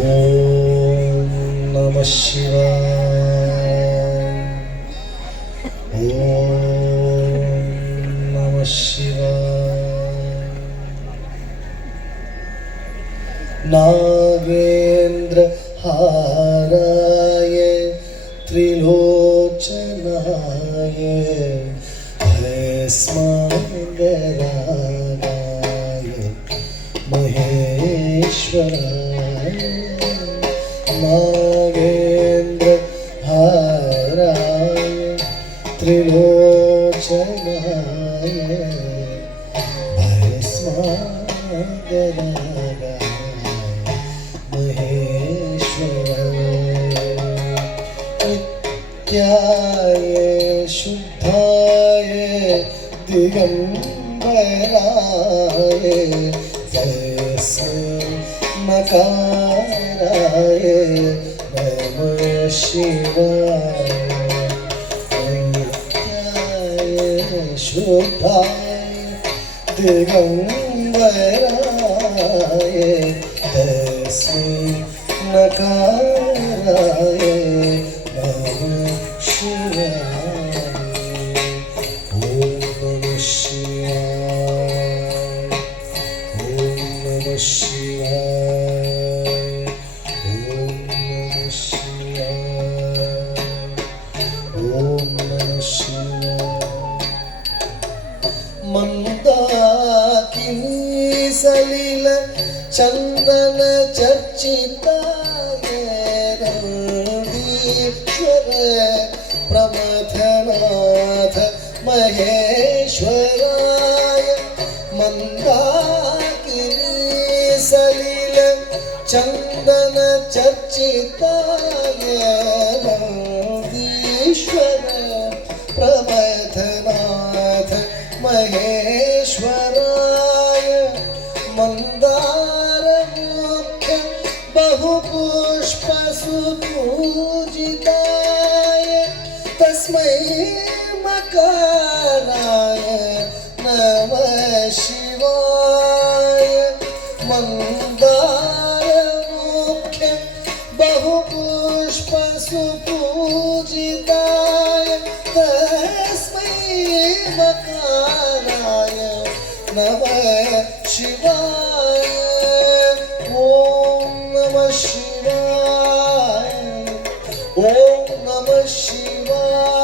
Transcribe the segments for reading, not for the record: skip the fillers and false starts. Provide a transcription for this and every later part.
ಓಂ ನಮಃ ಶಿವಾಯ. ಓಂ ನಮಃ ಶಿವಾಯ. ನಾಗೇಂದ್ರ ಹಾರಾಯ ತ್ರಿಲೋಚನಾಯ ಭಸ್ಮಾಂಗರಾಗಾಯ ಮಹೇಶ್ವರಾಯ. ನಾಗೇಂದ್ರ ಹಾರಾಯ ತ್ರಿಲೋಚನಾಯ ಭಸ್ಮಾಂಗರಾಗಾಯ नित्याय शुद्धाय दिगंबराय भस्मकाराय नमः शिवाय. नित्याय शुद्धाय दिगंबराय भस्मकाराय नमः शिवाय. ओम नमः शिवाय. ओम नमः शिवाय. ओम नमः शिवाय. ओम नमः शिवाय. मंदाकिनी सलिल चंदन चर्चिताय प्रमथनाथ महेश्वराय. मंदाकिनी सलिल चंदन चर्चिताय नंदीश्वर प्रमथनाथ महेश्वराय. मंदार मुख्य बहुपुष्प सुपूजिताय तस्मै मकाराय नमः शिवाय. मंदार मुख्य बहुपुष्प सुपूजिताय तस्मै मकाराय नमः शिवाय. ओम नमः शिवाय. ओम नमः शिवाय.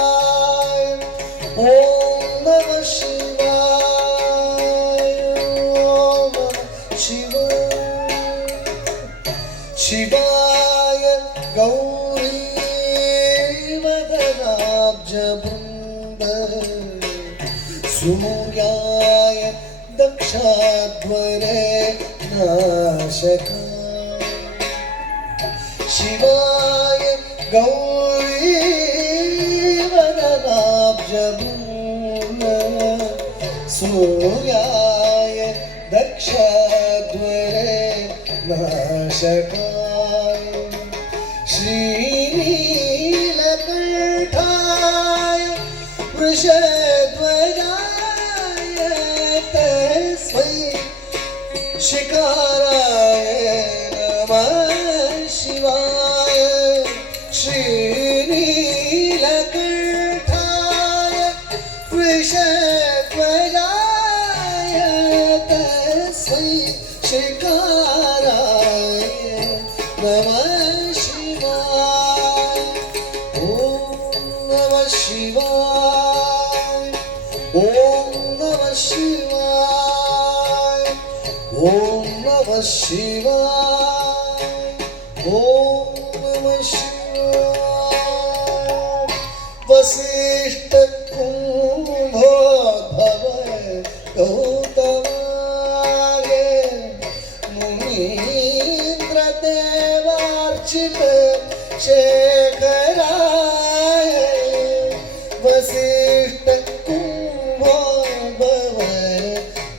ओम नमः शिवाय. ओम नमः शिवाय. शिवाय गौरी वदनाब्ज वृंद सूर्याय दक्षाध्वरे नाशका. शिवाय गौरी वदनाब्ज वृंद सूर्याय दक्षाध्वरे नाशकाय. श्रीनीलकण्ठाय वृषध्वजाय तस्मै शिकाराय नमः शिवाय. श्रीनीलकण्ठाय वृषध्वजाय तस्मै शिकाराय नमः शिवाय. ओम नमः शिवाय. ओम नमः शिवाय. ओम नमः शिवाय. ओम नमः शिवाय. वसिष्ठ कुंभोद्भव गौतमाय मुनीन्द्र देवार्चित शेखराय. वसिष्ठ कुंभोद्भव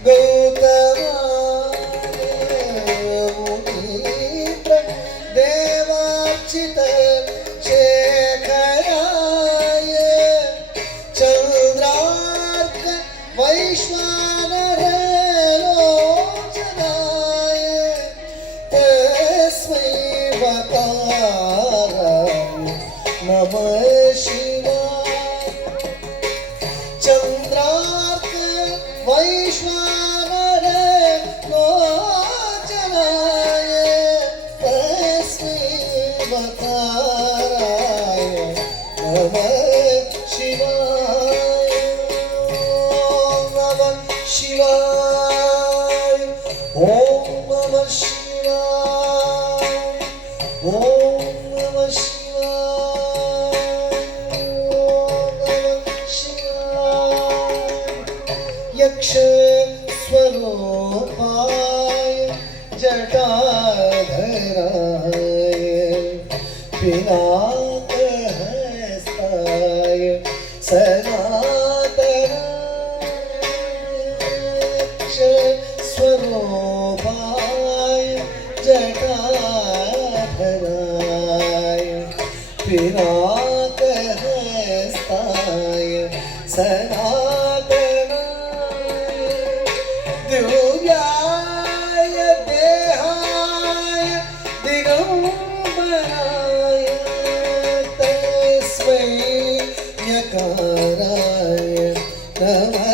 गौतमाय मुनीन्द्र देवार्चित शेखराय. चंद्रार्क वैश्वानर लोचनाय तस्मै नमः शिवाय चंद्रार्क वैश्वानर लोचनाय तस्मै मकाराय नमः शिवाय नमः शिवाय ओम नमः शिवाय ओम नमः शिवाय ओम नमः शिवाय यक्ष स्वरूपाय जटाधराय पिनाकहस्ताय सनातनाय यक्ष स्वरूपाय जटाधराय पिनाकहस्ताय सनातनाय दिव्याय देहाय दिगंबराय तस्मै यकाराय नमः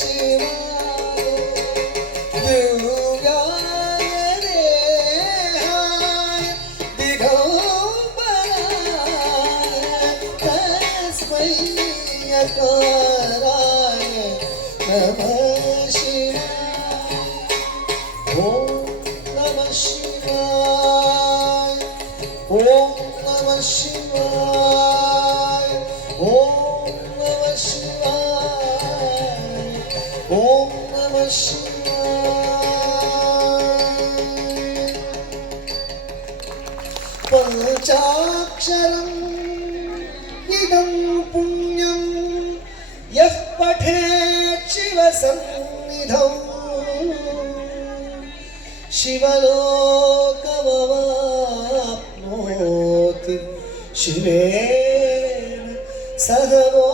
शिवाय दिव्याय देहाय दिगंबराय तस्मै यकाराय नमः शिवाय ओम नमः शिवाय ओम नमः शिवाय ओम नमः शिवाय ओम नमः शिवाय पंचाक्षरम् इदं पुण्यं यः पठेत् शिवसन्निधौ शिवलोकमवाप्नोति शिवेन सह वो